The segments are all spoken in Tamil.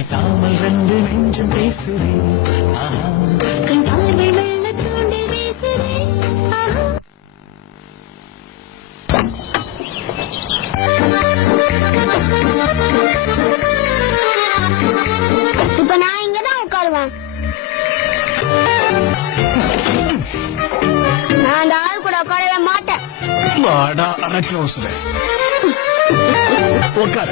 பேசாமல் ரெண்டு நெஞ்சம் பேசுதே கண் பார்வை வெள்ள தூண்டி வீசுதே இப்ப நான் இங்கதான் உட்காருவேன். நான் அந்த ஆள் கூட உட்காரவே மாட்டேன். வாடா அரைச்சோசுல உட்கார.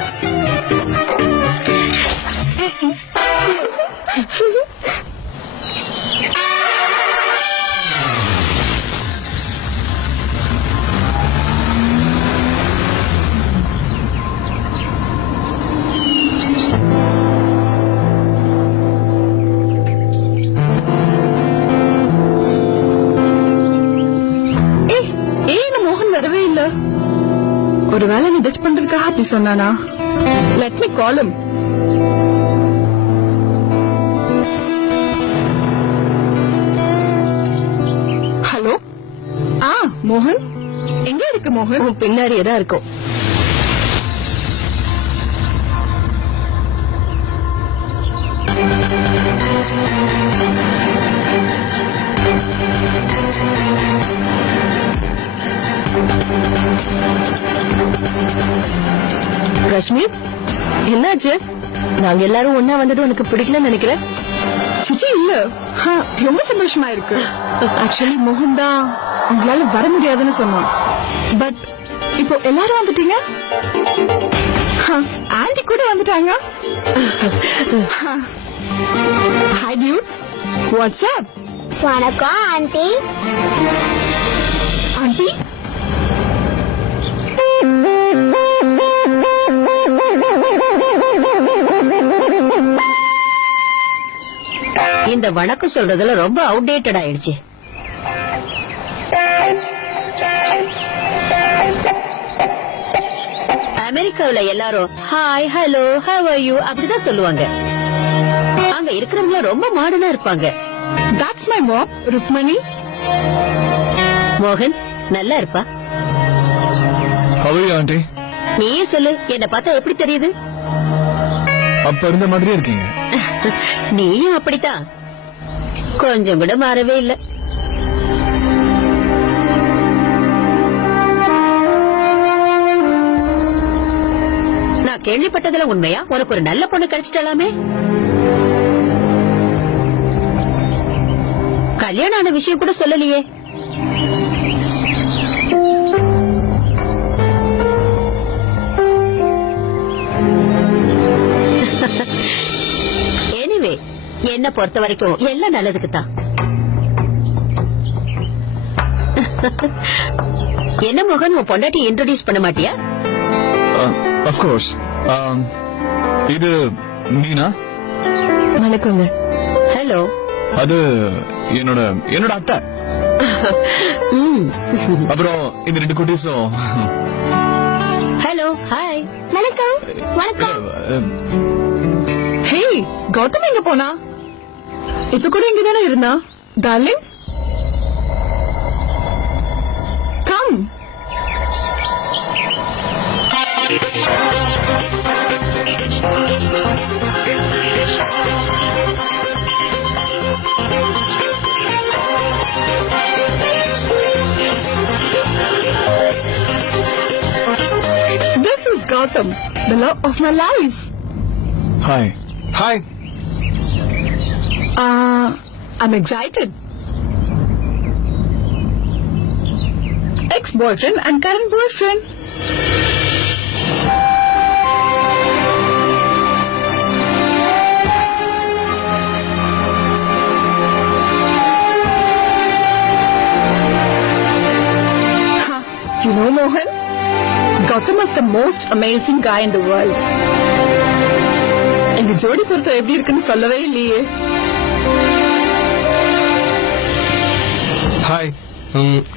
வரவே இல்ல. ஒருவேளை நீ டிச் பண்றதுக்காக அப்படி சொன்னானா? Let me call him. Hello. மோகன் எங்க இருக்கு? மோகன் பின்னாடியே தான் இருக்கும். ரஷ்மி என்னாச்சு? நாங்க எல்லாரும் ஒன்னா வந்தது உனக்கு பிடிக்கலன்னு நினைக்கிறேன். சிச்சி இல்ல, ரொம்ப சந்தோஷமா இருக்கு. ஆக்சுவலி மோகன் தான் உங்களால வர முடியாதுன்னு சொன்னான். பட் இப்போ எல்லாரும் வந்துட்டீங்க. ஆண்டி கூட வந்துட்டாங்க. Hi Dude, what's up? வணக்கம் ஆண்டி. ஆண்டி இந்த வணக்கம் சொல்றதுல ரொம்ப அவுடேட்டட் ஆயிடுச்சு. அமெரிக்காவுல எல்லாரும் hi hello how are you அப்படிதான் சொல்லுவாங்க. அங்க இருக்கிறவங்க ரொம்ப மாடர்னா இருப்பாங்க. That's my mom Rukmani. மோகன் நல்லா இருப்பா. How aunty? நீயே சொல்லு, என்ன பார்த்தா எப்படி தெரியுது? அப்ப இருந்த மாதிரியே இருக்கீங்க. நீயும் அப்படித்தான், கொஞ்சம் கூட மாறவே இல்ல. நான் கேள்விப்பட்டதுல உண்மையா? உனக்கு ஒரு நல்ல பொண்ணு கிடைச்சிட்டாலாமே. கல்யாணம் ஆன விஷயம் கூட சொல்லலையே. எனிவே என்ன பொறுத்த வரைக்கும் எல்லாம் நல்லதுக்கு தான். என்ன மோகன், உன் பொண்டாட்டி இன்ட்ரோடியூஸ் பண்ண மாட்டியா? Of course. இது மீனா. வணக்கங்க. ஹலோ. அது என்னோட அத்தை. அப்புறம் இந்த ரெண்டு குட்டீஸும். ஹலோ. ஹாய். வணக்கம். வணக்கம். ஹே, கௌதம் எங்க போனா? இப்ப கூட இங்கதானே இருந்தா? Darling come. This is Gautam, the love of my life. Hi. Hi. I'm excited. Ex-boyfriend and current boyfriend. You know, Mohan, Gautam is the most amazing guy in the world. எங்க ஜோடி பொறுத்த எப்படி இருக்குன்னு சொல்லவே இல்லையே. Hi.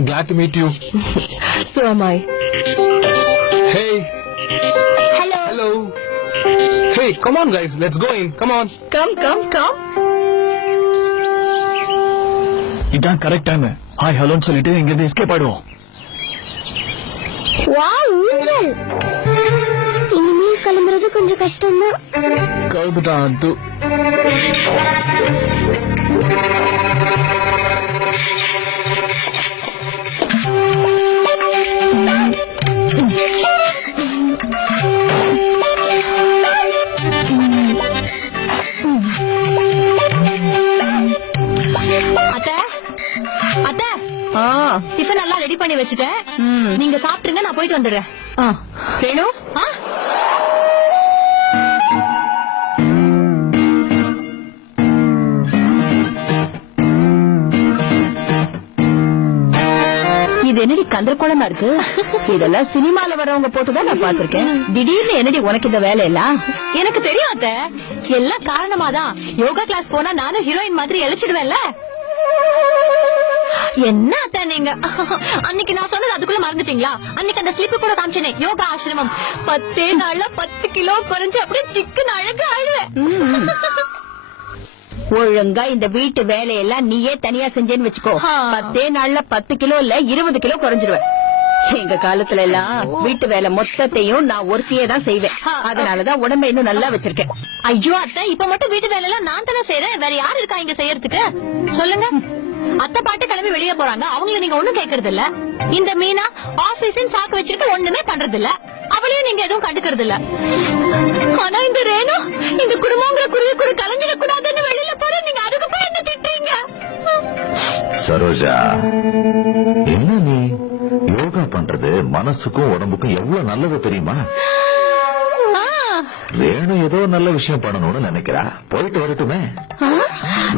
Glad to meet you. So am I. Hey. Hello. Hello. Hey, come on guys, let's go in. Come on. Come. இதான் கரெக்ட் டைம். ஹாய் ஹலோன்னு சொல்லிட்டு இங்க இருந்து எஸ்கேப் ஆயிடுவோம். வாவ், ஊஞ்சல். இனிமேல் கிளம்புறது கொஞ்சம் கஷ்டம்தான். கழுதுட்டான் தூ. அத்தை அத்தை டிஃபன் எல்லாம் ரெடி பண்ணி வச்சுட்டேன். நீங்க சாப்பிட்டுங்க, நான் போயிட்டு வந்துடுறேன். ரேணு இது என்னடி கந்தரக்கோளமா இருக்கு? இதெல்லாம் சினிமால வரவங்க போட்டுதான் நான் பாத்திருக்கேன். திடீர்னு என்னடி உனக்கு இந்த வேலை எல்லாம்? எனக்கு தெரியும் அத்தை, எல்லாம் காரணமாதான். யோகா கிளாஸ் போனா நானும் ஹீரோயின் மாதிரி எழிச்சிடுவேன்ல. என்ன அத்தை நீங்க அன்னைக்கு நான் சொன்னது அதுக்குள்ள மறந்துட்டீங்களா? அன்னைக்கு அந்த ஸ்லிப் கூட காமிச்சேனே, யோகா ஆசிரமம். 10 நாள்ல 10 கிலோ குறைஞ்சு அப்படியே சிக்கன் அழகு ஆழுவேன். ஒழுங்கா இந்த வீட்டு வேலையெல்லாம் நீயே தனியா செஞ்சேன்னு வச்சுக்கோ, 10 நாள்ல 10 கிலோ இல்ல 20 கிலோ குறைஞ்சிருவேன். எங்க காலத்துல எல்லாம் வீட்டு வேலை மொத்தத்தையும் நான் ஒருத்தியே தான் செய்வேன். அதனாலதான் உடம்பை இன்னும் நல்லா வச்சிருக்கேன். ஐயோ அத்தை, இப்ப மட்டும் வீட்டு வேலை எல்லாம் நான் தானே செய்யறேன். வேற யாரு இருக்கா இங்க செய்யறதுக்கு? சொல்லுங்க. அத்தை பாட்டு கிளம்பி வெளியே போறாங்க, அவங்கள நீங்க ஒண்ணும் கேக்குறது இல்ல. இந்த மீனா ஆபீஸ் சாக்கு வச்சுட்டு ஒண்ணுமே பண்றது இல்ல, அவளையும் நீங்க எதுவும் கண்டுக்கிறது இல்ல. ஆனா இந்த ரேணு இந்த குடும்பங்கிற குருவி கூட கலைஞ்சிட கூடாதுன்னு வெளியில போற, நீங்க அதுக்கு போய் என்ன திட்டுறீங்க? சரோஜா, என்ன நீ யோகா பண்றது மனசுக்கும் உடம்புக்கும் எவ்வளவு நல்லது தெரியுமா? வேணும் ஏதோ நல்ல விஷயம் பண்ணணும்னு நினைக்கிறா, போயிட்டு வரட்டுமே.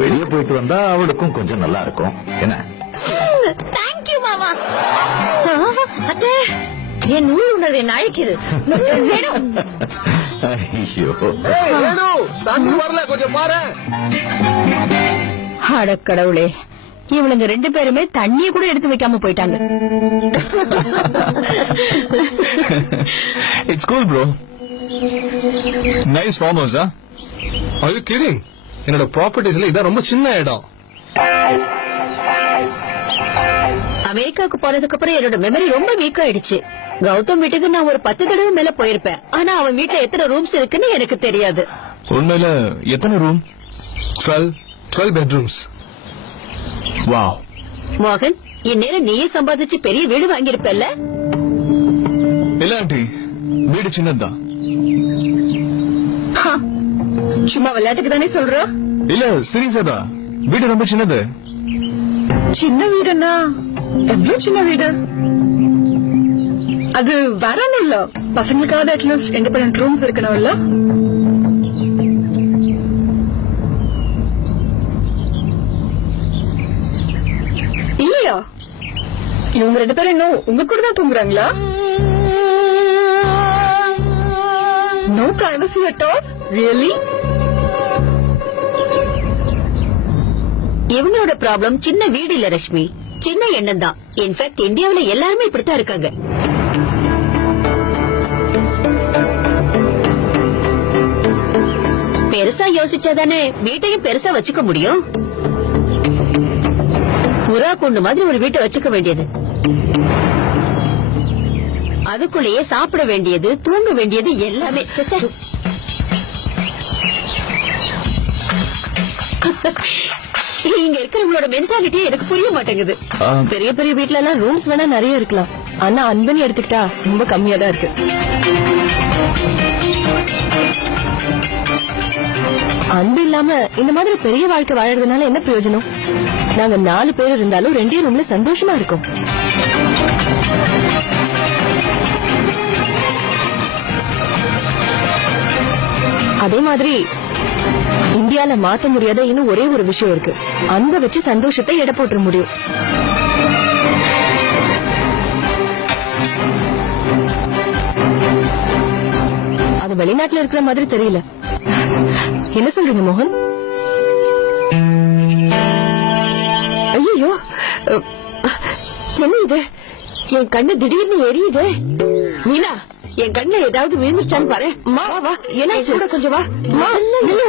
வெளியே போயிட்டு வந்தா அவளுக்கும் கொஞ்சம் நல்லா இருக்கும். என்ன? தேங்க்யூ மாமா. அத்தை, என் நூல் உணர்வு என்ன அழைக்குது. ஐயோ, தண்ணி வரல, கொஞ்சம் பாரு. அடக்கடவுளே, இவளுங்க 2 பேருமே தண்ணிய கூட எடுத்து வைக்காம போயிட்டாங்க. It's cool, bro. Nice farmers, huh? Are you kidding? என்னோட ப்ராப்பர்ட்டிஸ்ல இதான் ரொம்ப சின்ன இடம். அமெரிக்காவுக்கு போனதுக்கு அப்புறம் என்னோட மெமரி ரொம்ப வீக் ஆயிடுச்சு. கௌதம் வீட்டுக்கு நான் ஒரு 10 தடவை மேல போயிருப்பேன். ஆனா அவன் வீட்டுல எத்தனை ரூம்ஸ் இருக்குன்னு எனக்கு தெரியாது. உண்மையில எத்தனை ரூம்? 12 bedrooms. வாவ். மோகன், இந்நேரம் நீயே சம்பாதிச்சு பெரிய வீடு வாங்கியிருப்பல்ல? இல்ல ஆண்டி, வீடு சின்னதுதான். சும்மா விளையாட்டுக்கு தானே சொல்ற? இல்ல சீரியஸா தான், வீடு ரொம்ப சின்னது. சின்ன வீடுன்னா எவ்வளவு சின்ன வீடு? அது வரணும் இல்ல, பசங்களுக்காவது அட்லீஸ்ட் இண்டிபெண்டன்ட் ரூம்ஸ் இருக்கணும் இல்ல? இல்லையா? இவங்க 2 பேரும் இன்னும் உங்க கூட தான் தூங்குறாங்களா? No privacy at all? Really? இவங்களோட ப்ராப்ளம் சின்ன வீடு இல்ல ரஷ்மி, சின்ன எண்ணம் தான். இன்ஃபேக்ட் இந்தியாவுல எல்லாருமே இப்படித்தான் இருக்காங்க. பெருசா யோசிச்சாதானே வீட்டையும் பெருசா வச்சுக்க முடியும். புறா கூண்டு மாதிரி ஒரு வீட்டை வச்சுக்க வேண்டியது, அதுக்குள்ளேயே சாப்பிட வேண்டியது, தூங்க வேண்டியது எல்லாமே. இங்க இருக்கிறவங்களோட மென்டாலிட்டி எனக்கு புரிய மாட்டேங்குது. பெரிய பெரிய வீட்ல எல்லாம் ரூம்ஸ் வேணா நிறைய இருக்கலாம், ஆனா அன்புன்னு எடுத்துக்கிட்டா ரொம்ப கம்மியா தான் இருக்கு. அன்பு இல்லாம இந்த மாதிரி பெரிய வாழ்க்கை வாழறதுனால என்ன பிரயோஜனம்? நாங்க 4 பேர் இருந்தாலும் 2 ரூம்ல சந்தோஷமா இருக்கும். அதே மாதிரி இந்தியால மாத்த முடியாத இன்னும் ஒரே ஒரு விஷயம் இருக்கு. அன்பை வச்சு சந்தோஷத்தை எடை போட்டுற முடியும். அது வெளிநாட்டுல இருக்கிற மாதிரி தெரியல. என்ன சொல்றீங்க மோகன்? ஐயோ, என்ன இது? என் கண்ணு திடீர்னு எரியுது. மீனா, என் கண்ணு ஏதாவது விழுந்துச்சான்னு பாரு. என்ன கூட கொஞ்சம் வா,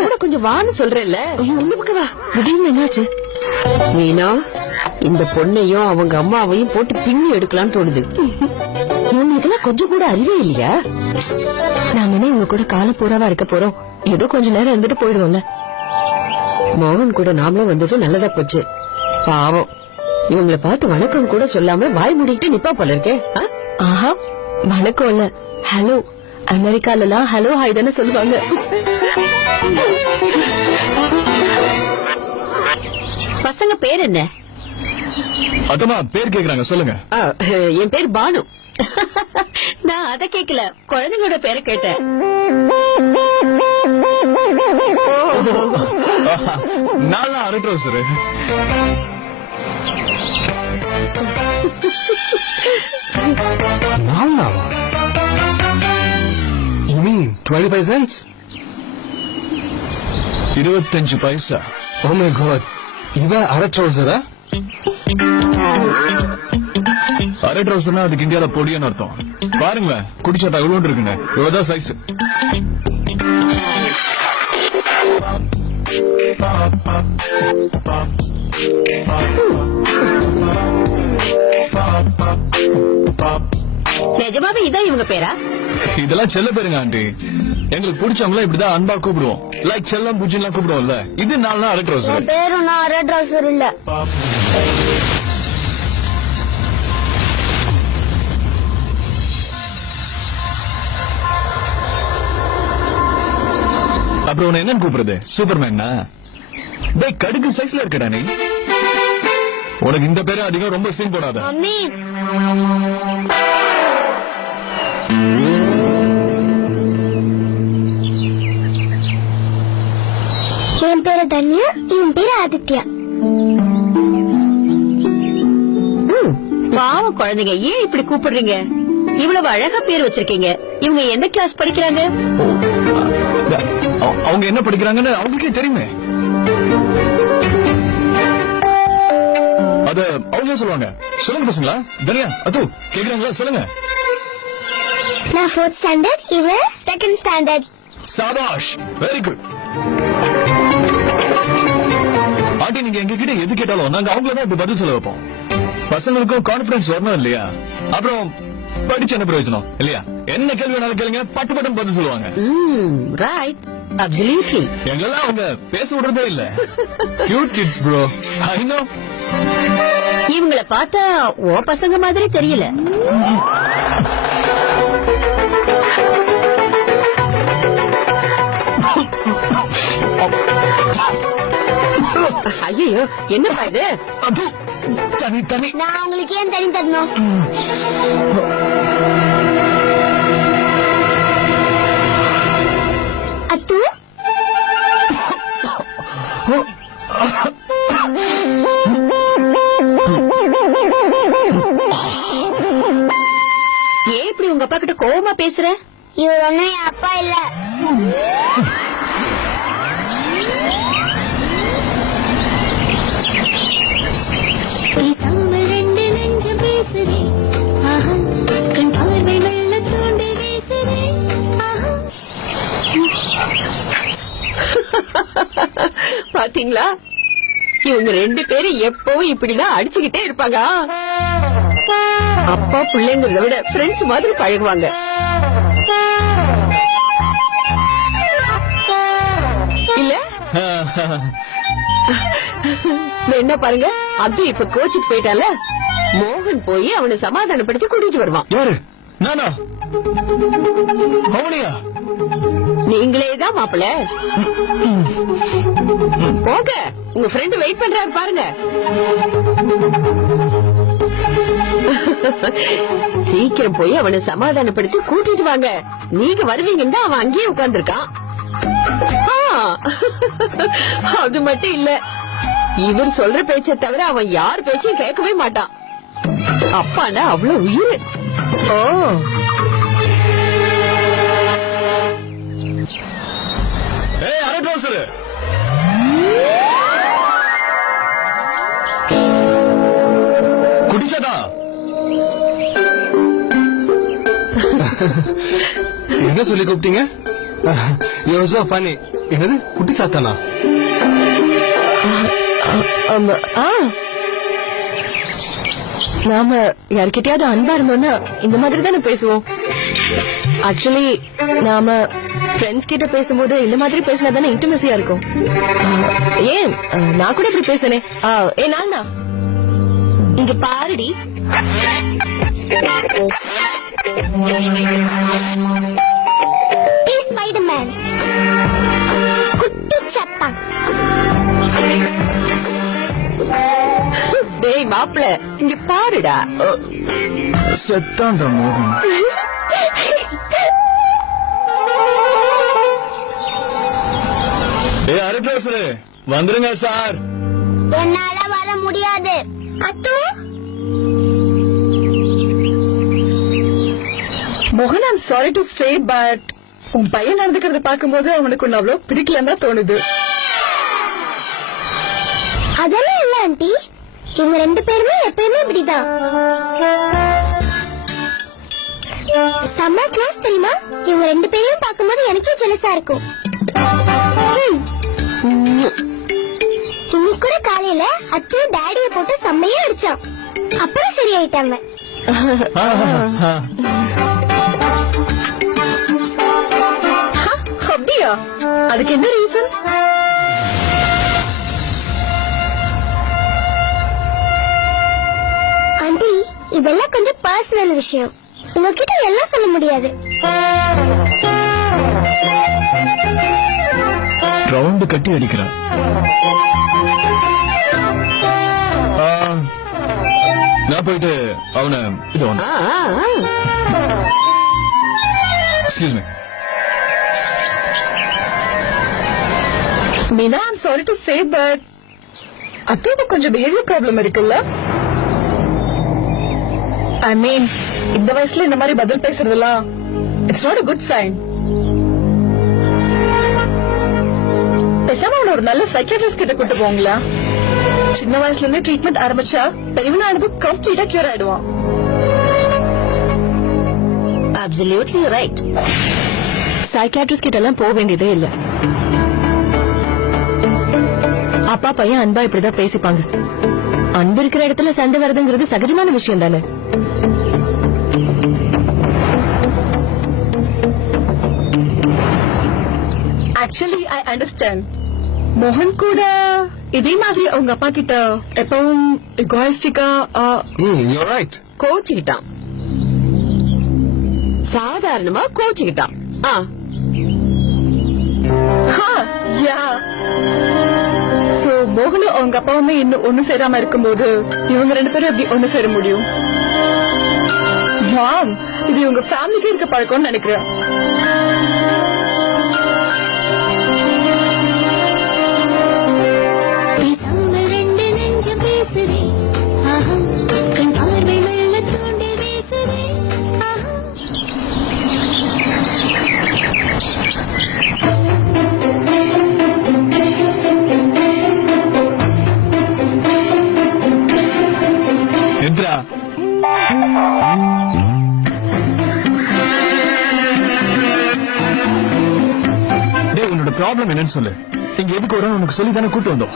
கூட கொஞ்சம் வான்னு சொல்றேன்ல. வா, திடீர்னு என்னாச்சு? மீனா, இந்த பொண்ணையும் அவங்க அம்மாவையும் போட்டு பின்னி எடுக்கலான்னு தோணுது. இவங்க இதெல்லாம் கொஞ்சம் கூட அறிவே இல்லையா? நாம என்ன இவங்க கூட கால பூராவா இருக்க போறோம்? ஏதோ கொஞ்ச நேரம் இருந்துட்டு போயிடுவோம்ல. மோகன் கூட நாமளும் வந்தது நல்லதா போச்சு. பாவம் இவங்களை பார்த்து வணக்கம் கூட சொல்லாம வாய் மூடிட்டு நிப்பா போல இருக்கே. ஆஹா, வணக்கம் இல்ல, ஹலோ. அமெரிக்கால எல்லாம் ஹலோ ஹாய் தானே சொல்லுவாங்க. பசங்க பேர் என்ன? அதமா பேர் கேக்குறாங்க, சொல்லுங்க. என் பேர் பானு. நான் அத கேக்கல, குழந்தைங்களோட பேரை கேட்டேன். நல்லா அரட்டோம் சார். நாலாவா? You mean 25 cents? 25 paisa. Oh my god. இவ அரை ட்ரௌசரா? அரை ட்ரௌசர்னா அதுக்கு இந்தியால பொடியான அர்த்தம். பாருங்க, குடிச்சா தகவல் இருக்குங்க. இவ்வளவுதான் சைஸ். நிஜமாவே இதான் இவங்க பேரா? இதெல்லாம் செல்ல பேருங்க ஆண்டி. எங்களுக்கு பிடிச்சவங்கள இப்படிதான் அன்பா கூப்பிடுவோம். லைக் செல்லம் பூஜ்ஜிலாம் கூப்பிடுவோம்ல. இது 4 நாள் அரை ட்ரௌசர். பேரும் நான் அரை ட்ரௌசர் இல்ல. அப்புறம் உன்னை என்ன கூப்பிடுறது? சூப்பர்மேனா? டேய், கடுகு சைஸ்ல இருக்கடா நீ. உனக்கு இந்த பேரு அதிகம் ரொம்ப சீன் போடாத. மம்மி, என் பேரு தன்யா, என் பேரு ஆதித்யா. பாவம் குழந்தைங்க, ஏன் இப்படி கூப்பிடுறீங்க? இவ்வளவு அழகா பேர் வச்சிருக்கீங்க. இவங்க என்ன கிளாஸ் படிக்கிறாங்க? அவங்க என்ன படிக்கிறாங்கன்னு அவங்களுக்கே தெரியுமே. அத அவங்க சொல்லுவாங்க. சொல்லுங்க பசங்களா. தனியா அது கேக்குறாங்களா? சொல்லுங்க. நான் 4th ஸ்டாண்டர்ட், இவன் 2nd ஸ்டாண்டர்ட். சாபாஷ், வெரி குட். ஆண்டி, நீங்க எங்க கிட்ட எது கேட்டாலும் நாங்க அவங்களதான் இப்ப பதில் சொல்ல வைப்போம். பசங்களுக்கும் கான்பிடன்ஸ் வரணும் இல்லையா? அப்புறம் படிச்சு என்ன பிரயோஜனம் இல்லையா? என்ன கேள்வி வேணாலும் கேளுங்க, பட்டு பட்டம் பதில் சொல்லுவாங்க. Right, absolutely. எங்கெல்லாம் அவங்க பேச விடுறதே இல்ல. Cute kids bro, I know. இவங்கள பார்த்தா ஓ பசங்க மாதிரி தெரியல. ஐயோ, என்னப்பா இது? தனி தனி. நான் உங்களுக்கு ஏன் தனி தரணும்? அத்து, ஏன் இப்படி உங்க அப்பா கிட்ட கோவமா பேசுற? இவர் ஒன்னும் என் அப்பா இல்ல. பேசாமல் ரெண்டு நெஞ்சம் பேசுதே, ஆஹா, கண் பார்வை வெள்ள தூண்டி வீசுதே, ஆஹா. பாத்தீங்களா, இவங்க 2 பேரும் எப்பவும் இப்படிதான் அடிச்சுக்கிட்டே இருப்பாங்க. அப்பா பிள்ளைங்கிறத விட ஃப்ரெண்ட்ஸ் மாதிரி பழகுவாங்க. இல்ல என்ன பாருங்க, அது இப்ப கோச்சிட்டு போயிட்டால. மோகன் போய் அவனை சமாதானப்படுத்தி கூட்டிட்டு வருவான். யாரு? நானா? அவனையா? நீங்களேதான் மாப்பிள்ள. போக, உங்க ஃப்ரெண்ட் வெயிட் பண்றாரு பாருங்க. சீக்கிரம் போய் அவனை சமாதானப்படுத்தி கூட்டிட்டு வாங்க. நீங்க வருவீங்கன்னு அவன் அங்கேயே உட்கார்ந்துருக்கான். அது மட்டும் இல்ல, இவர் சொல்ற பேச்சை தவிர அவன் யார் பேச்சையும் கேட்கவே மாட்டான். அப்பானா அவ்வளவு உயிர். ஓ, அரை ட்ரௌசர். குடிச்சதா? என்ன சொல்லி கூப்பிட்டீங்க? You're so funny. என்னது குட்டி சாத்தானா? நாம யார்கிட்டயாவது அன்பா இருந்தோம்னா இந்த மாதிரி தானே பேசுவோம். ஆக்சுவலி நாம ஃப்ரெண்ட்ஸ் கிட்ட பேசும்போது இந்த மாதிரி பேசினா தானே இன்டிமசியா இருக்கும். ஏன் நான் கூட இப்படி பேசுனே. நானா இங்க பாருடி. ஸ்பைடர்மேன் குட்டி சப்பா. டேய் மாப்பிள இங்க பாருடா. செத்தாண்ட மோகன். அரசு வந்துருங்க சார். என்னால வர முடியாது. அத்து மோகன், I'm sorry to say but உன் பையன் நடந்துக்கிறத பாக்கும்போது அவனுக்கு ஒன்னு அவ்வளவு பிடிக்கலன்னு தான் தோணுது. அதெல்லாம் இல்ல ஆண்டி, இவங்க 2 பேருமே எப்பயுமே இப்படிதான். செம்ம க்ளோஸ் தெரியுமா? இவங்க 2 பேரையும் பார்க்கும்போது எனக்கே ஜெலஸா இருக்கும். இன்னைக்கு கூட காலையில அத்து டாடியை போட்டு செம்மையா அடிச்சான். அப்புறம் சரியாயிட்டாங்க. அப்படியா? அதுக்கு என்ன ரீசன்? ஆண்டி, இதெல்லாம் கொஞ்சம் பர்சனல் விஷயம், உங்ககிட்ட எல்லாம் சொல்ல முடியாது. ரவுண்டு கட்டி அடிக்கிறான். நான் போயிட்டு அவனை இது excuse me. Meena, I'm sorry to say but அத்தோட கொஞ்சம் பிஹேவியர் ப்ராப்ளம் இருக்குல்ல? ஐ மீன் இந்த வயசுல இந்த மாதிரி பதில் பேசுறதெல்லாம் it's not a good sign. பேசாம அவனை ஒரு நல்ல சைக்கியாட்ரிஸ்ட் கிட்ட கூட்டு போங்களா? சின்ன வயசுல இருந்து ட்ரீட்மெண்ட் ஆரம்பிச்சா பெரியவனா ஆனது கம்ப்ளீட்டா கியூர் ஆயிடுவான். Absolutely right. சைக்கியாட்ரிஸ்ட் கிட்ட எல்லாம் போக வேண்டியதே இல்ல. அப்பா பையன் அன்பா இப்படிதான் பேசிப்பாங்க. அன்பு இருக்கிற இடத்துல சண்டை வருதுங்கிறது சகஜமான விஷயம் தானே. Actually I understand. மோகன் கூட இதே மாதிரி அவங்க அப்பா கிட்ட எப்பவும் எகோயிஸ்டிக்கா you're right. கோச்சுக்கிட்டான். சாதாரணமா கோச்சுக்கிட்டான். சோ மோகனும் அவங்க அப்பாவுமே இன்னும் ஒண்ணு சேராம இருக்கும்போது இவங்க 2 பேரும் எப்படி ஒண்ணு சேர முடியும்? இது இவங்க ஃபேமிலிக்கு இருக்க பழக்கம்னு நினைக்கிறேன். பேசாமல் 2 நெஞ்சம் பேசுதே, ஆஹா, கண் பார்வை மெல்ல தூண்டி வீசுதே, ஆஹா. என்றா உன்னோட ப்ராப்ளம் என்னன்னு சொல்லு. இங்க எதுக்கு வரும் உனக்கு சொல்லி தானே கூட்டு வந்தோம்.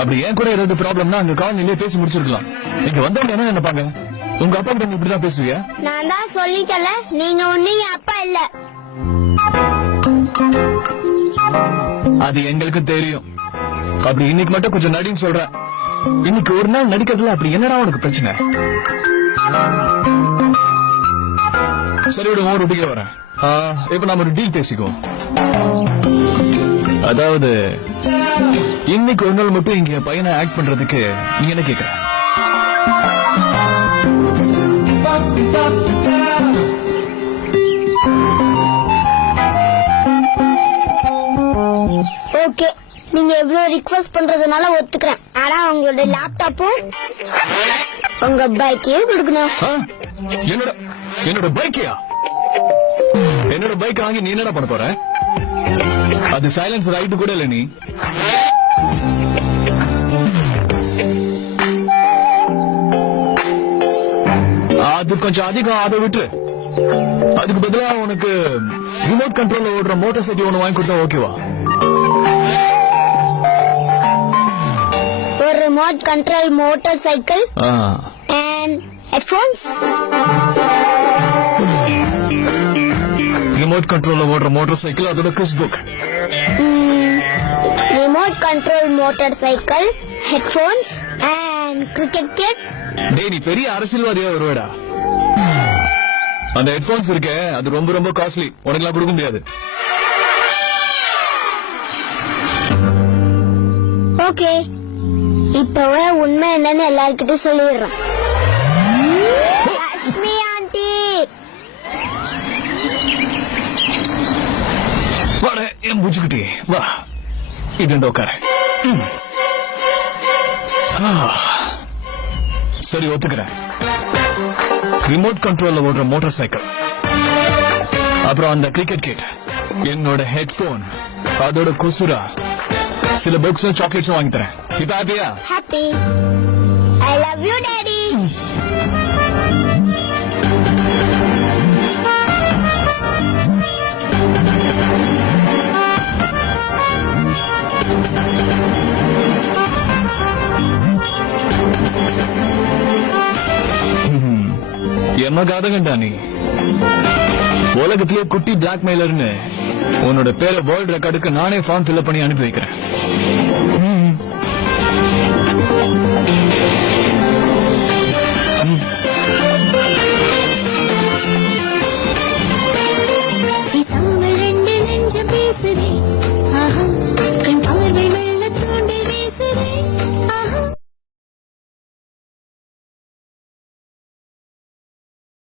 அப்படி ஏன் கூட ஏதாவது ப்ராப்ளம்னா அங்க காலனிலே பேசி முடிச்சிருக்கலாம். இங்க வந்தவங்க என்ன நினைப்பாங்க? உங்க அப்பா கிட்ட நீ இப்படிதான் பேசுவியா? நான் தான் சொல்லிட்டல, நீங்க ஒண்ணு என் அப்பா இல்ல. அது எங்களுக்கு தெரியும். அப்படி இன்னைக்கு மட்டும் கொஞ்சம் நடின்னு சொல்றேன். இன்னைக்கு ஒரு நாள் நடிக்கிறதுல அப்படி என்னடா உனக்கு பிரச்சனை? சரி விட ஒரு ஒட்டிக்க வரேன். இப்ப நாம ஒரு டீல் பேசிக்குவோம். அதாவது இன்னைக்கு ஒரு நாள் மட்டும் இங்க பையனை ஆக்ட் பண்றதுக்கு நீ என்ன கேக்குற? ஓகே, நீங்க எவ்வளவு ரிக்வெஸ்ட் பண்றதுனால ஒத்துக்கிறேன். ஆனா உங்களோட லேப்டாப்பும் உங்க பைக்கையும் கொடுக்கணும். என்னோட பைக்கையா? என்னோட பைக் வாங்கி நீ என்னடா பண்ண போற? அது சைலன்ஸ் ரைட்டு கூட இல்ல. நீ அது கொஞ்சம் அதிகம். அதை விட்டு அதுக்கு பதிலா உனக்கு ரிமோட் கண்ட்ரோல்ல ஓடுற மோட்டார் சைக்கிள் ஒண்ணு வாங்கி கொடுத்தா ஓகேவா? ஒரு ரிமோட் கண்ட்ரோல் மோட்டார் சைக்கிள் ஆ and ஹெட்போன்ஸ், ரிமோட் கண்ட்ரோல்ல ஓடுற மோட்டார் சைக்கிள், அதோட கிஸ் book. Remote control motorcycle, headphones and cricket kit. டேய், நீ பெரிய அரசியல்வாதியா வருவேடா. அந்த ஹெட்போன்ஸ் இருக்கே, அது ரொம்ப ரொம்ப காஸ்ட்லி, உனக்கெல்லாம் கொடுக்க முடியாது. ஓகே, இப்பவே உண்மை என்னன்னு எல்லார்கிட்டயும் சொல்லிடுறேன். லட்சுமி ஆண்டி, வாட என் பூச்சிக்கிட்டே வா, இது உட்கார. சரி, ஒத்துக்கிறேன். ரிமோட் கண்ட்ரோல்ல ஓடுற மோட்டார் சைக்கிள், அப்புறம் அந்த கிரிக்கெட் கிட், என்னோட ஹெட்போன், அதோட கொசுரா, சில புக்ஸும் சாக்லேட்ஸும் வாங்கி தரேன். இப்ப ஹாப்பியா? Happy. I love you daddy. எம்ம காதகண்டா நீ. உலகத்திலே குட்டி பிளாக்மெயிலர்னு உன்னோட பேரை வேர்ல்ட் ரெக்கார்டுக்கு நானே ஃபார்ம் ஃபில் பண்ணி அனுப்பி வைக்கிறேன்.